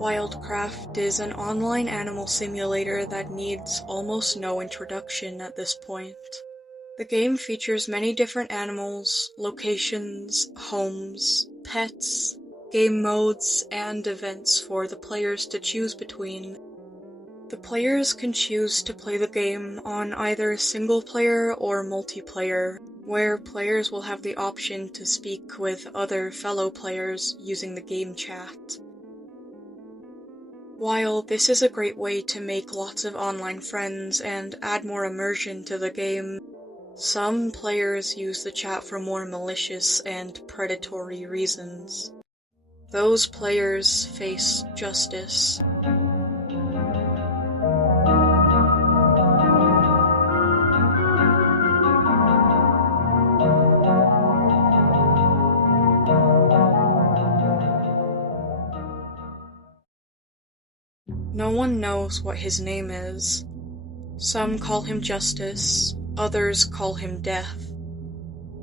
Wildcraft is an online animal simulator that needs almost no introduction at this point. The game features many different animals, locations, homes, pets, game modes, and events for the players to choose between. The players can choose to play the game on either single player or multiplayer, where players will have the option to speak with other fellow players using the game chat. While this is a great way to make lots of online friends and add more immersion to the game, some players use the chat for more malicious and predatory reasons. Those players face justice. No one knows what his name is. Some call him Justice, others call him Death.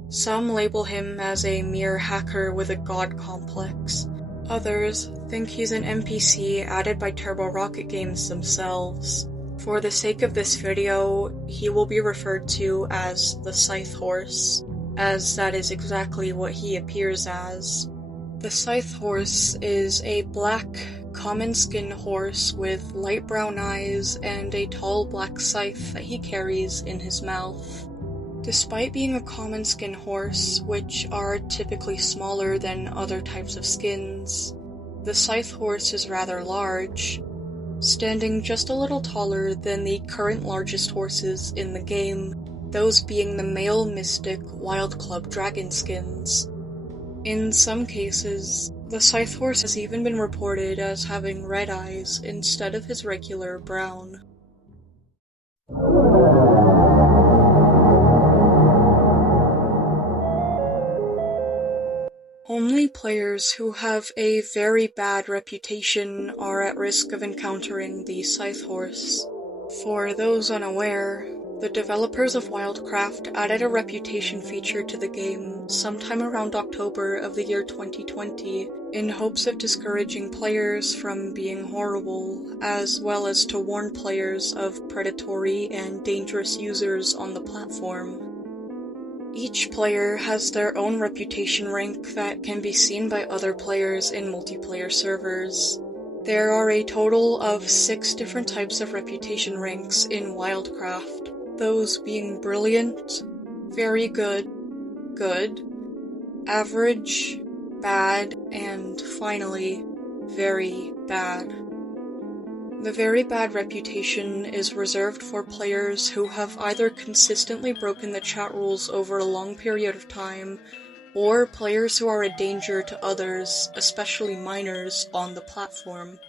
Some label him as a mere hacker with a god complex. Others think he's an NPC added by Turbo Rocket Games themselves. For the sake of this video, he will be referred to as the Scythe Horse, as that is exactly what he appears as. The Scythe Horse is a black, common skin horse with light brown eyes and a tall black scythe that he carries in his mouth. Despite being a common skin horse, which are typically smaller than other types of skins, the Scythe Horse is rather large, standing just a little taller than the current largest horses in the game, those being the male mystic Wild Club dragon skins. In some cases, the Scythe Horse has even been reported as having red eyes instead of his regular brown. Only players who have a very bad reputation are at risk of encountering the Scythe Horse. For those unaware, the developers of Wildcraft added a reputation feature to the game sometime around October of the year 2020 in hopes of discouraging players from being horrible, as well as to warn players of predatory and dangerous users on the platform. Each player has their own reputation rank that can be seen by other players in multiplayer servers. There are a total of 6 different types of reputation ranks in Wildcraft. Those being brilliant, very good, good, average, bad, and finally, very bad. The very bad reputation is reserved for players who have either consistently broken the chat rules over a long period of time, or players who are a danger to others, especially minors, on the platform.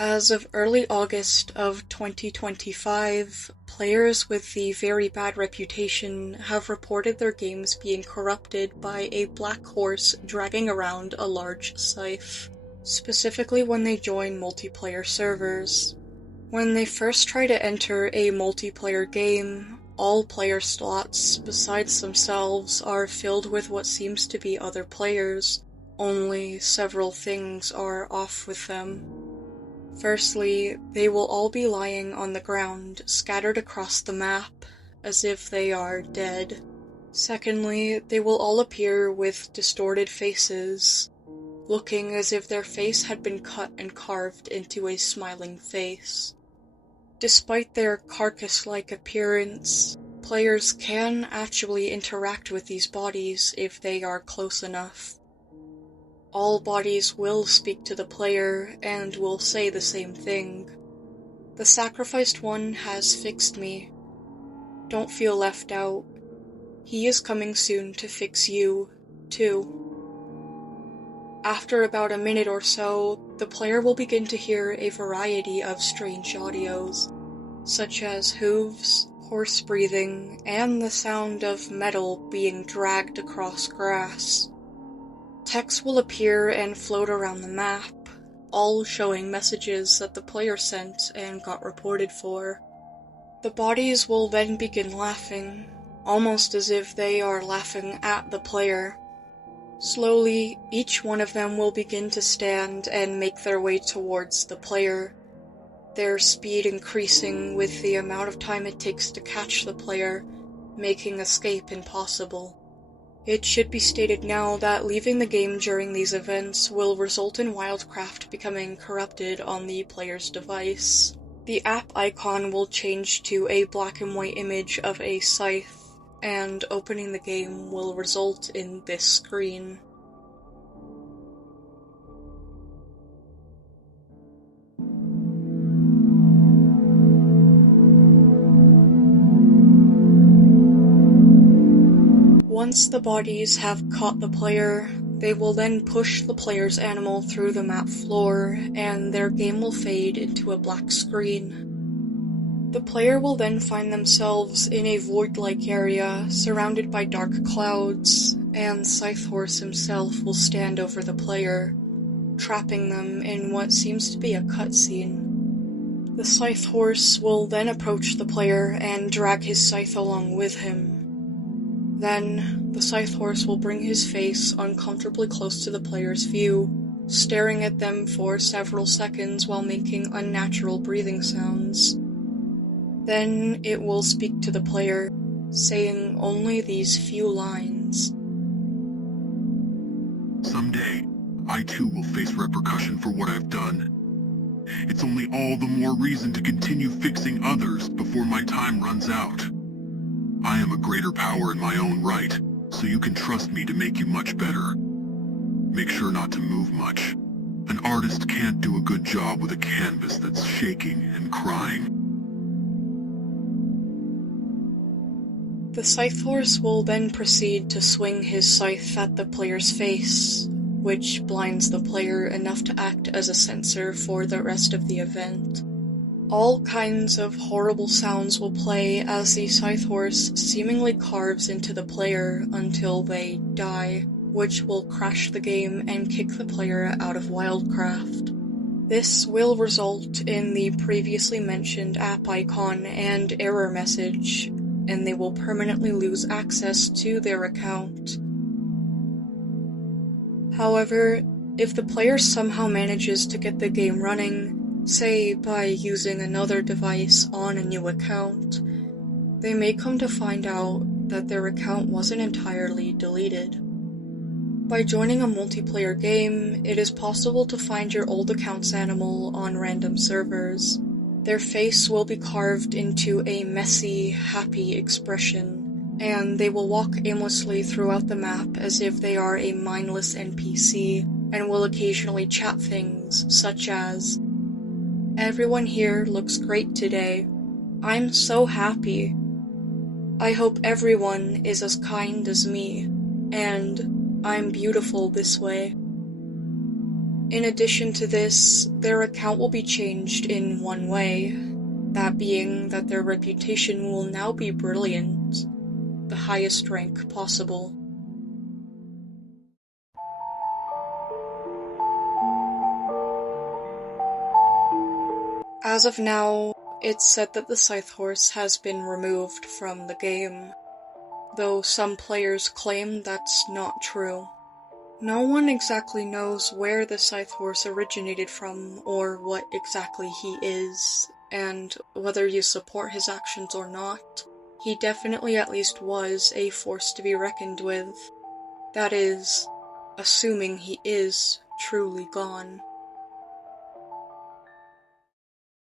As of early August of 2025, players with the very bad reputation have reported their games being corrupted by a black horse dragging around a large scythe, specifically when they join multiplayer servers. When they first try to enter a multiplayer game, all player slots, besides themselves, are filled with what seems to be other players, only several things are off with them. Firstly, they will all be lying on the ground, scattered across the map, as if they are dead. Secondly, they will all appear with distorted faces, looking as if their face had been cut and carved into a smiling face. Despite their carcass-like appearance, players can actually interact with these bodies if they are close enough. All bodies will speak to the player and will say the same thing. The sacrificed one has fixed me. Don't feel left out. He is coming soon to fix you, too. After about a minute or so, the player will begin to hear a variety of strange audios, such as hooves, horse breathing, and the sound of metal being dragged across grass. Text will appear and float around the map, all showing messages that the player sent and got reported for. The bodies will then begin laughing, almost as if they are laughing at the player. Slowly, each one of them will begin to stand and make their way towards the player, their speed increasing with the amount of time it takes to catch the player, making escape impossible. It should be stated now that leaving the game during these events will result in Wildcraft becoming corrupted on the player's device. The app icon will change to a black and white image of a scythe, and opening the game will result in this screen. Once the bodies have caught the player, they will then push the player's animal through the map floor, and their game will fade into a black screen. The player will then find themselves in a void-like area, surrounded by dark clouds, and Scythe Horse himself will stand over the player, trapping them in what seems to be a cutscene. The Scythe Horse will then approach the player and drag his scythe along with him. Then, the Scythe Horse will bring his face uncomfortably close to the player's view, staring at them for several seconds while making unnatural breathing sounds. Then it will speak to the player, saying only these few lines. Someday, I too will face repercussion for what I've done. It's only all the more reason to continue fixing others before my time runs out. I am a greater power in my own right, so you can trust me to make you much better. Make sure not to move much. An artist can't do a good job with a canvas that's shaking and crying. The Scythe Horse will then proceed to swing his scythe at the player's face, which blinds the player enough to act as a sensor for the rest of the event. All kinds of horrible sounds will play as the Scythe Horse seemingly carves into the player until they die, which will crash the game and kick the player out of Wildcraft. This will result in the previously mentioned app icon and error message, and they will permanently lose access to their account. However, if the player somehow manages to get the game running, say by using another device on a new account, they may come to find out that their account wasn't entirely deleted. By joining a multiplayer game, it is possible to find your old account's animal on random servers. Their face will be carved into a messy, happy expression, and they will walk aimlessly throughout the map as if they are a mindless NPC, and will occasionally chat things such as, "Everyone here looks great today. I'm so happy. I hope everyone is as kind as me, and I'm beautiful this way." In addition to this, their account will be changed in one way, that being that their reputation will now be brilliant, the highest rank possible. As of now, it's said that the Scythe Horse has been removed from the game, though some players claim that's not true. No one exactly knows where the Scythe Horse originated from or what exactly he is, and whether you support his actions or not, he definitely at least was a force to be reckoned with. That is, assuming he is truly gone.